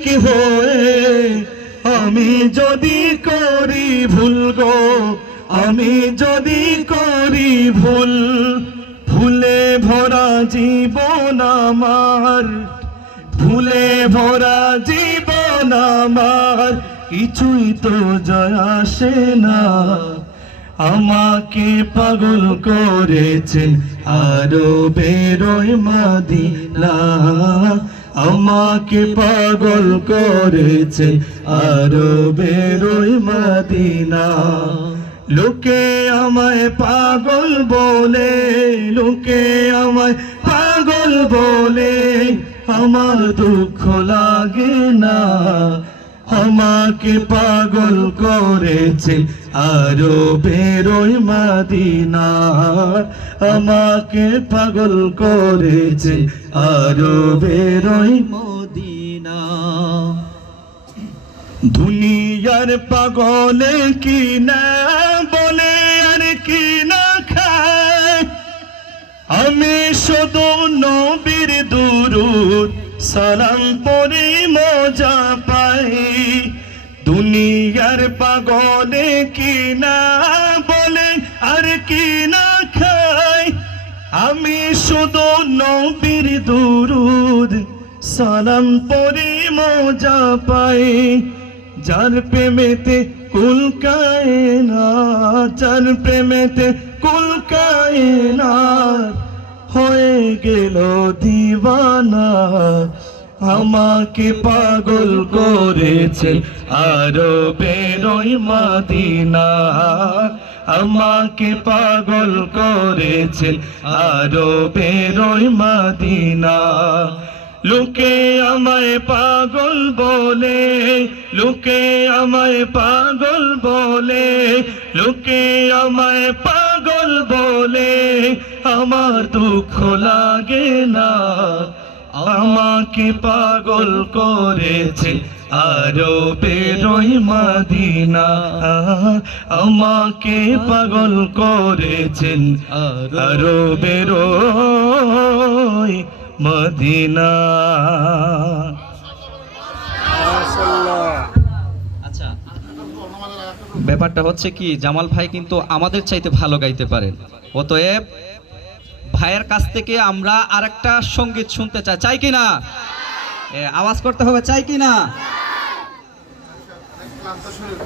প্রেমিক হয়ে আমি যদি করি ভুল গো, আমি যদি করি ভুল, ভুলে ভরা জীবন আমার, ভুলে ভরা জীবন আমার, কিছুই তো জয় আসে না। আমাকে পাগল করেছেন আরও বেরোয় মাদিনা। আমাকে পাগল করেছে আরও বেরোয় মাদিনা। লোকে আমায় পাগল বলে, লোকে আমায় পাগল বলে, আমার দুঃখ লাগে না। আমাকে পাগল করেছে আরও বেরোয় মাদিনা। আমাকে পাগল করেছে আরও বেরোয় মদিনা। দুনিয়ার পাগলে কি না বলে আর কি না খায়? আমি শুধু নবীর দুরুদ সালাম পরে মজা পাই। দুনিয়ার পাগলে কি না বলে, আর কি না খাই। আমি শুধু নবীর দুরুদ, সালাম পরে মজা পাই। যার প্রেমেতে কুলকায় না যার প্রেমেতে কুলকায় না হয়ে গেল দিবানা আমাকে পাগল করেছে আরও বেরোই মাদিনা। আমাকে পাগল করেছে আরও বেরোই মাদিনা। লোকে আমায় পাগল বলে, লোকে আমায় পাগল বলে, লোকে আমায় পাগল বলে আমার দুঃখ লাগে না। আমাকে পাগল করেছে আরও বেরোই মাদিনা। আমাকে পাগল করেছেন আরও বেরোই মদিনা। ব্যাপারটা হচ্ছে কি জামাল ভাই কিন্তু আমাদের চাইতে ভালো গাইতে পারেন অতএব ভাইয়ের কাছ থেকে আমরা আরেকটা সংগীত শুনতে চাই। চাই কি না? এ, আওয়াজ করতে হবে চাই কি না? ক্লান্ত শরীর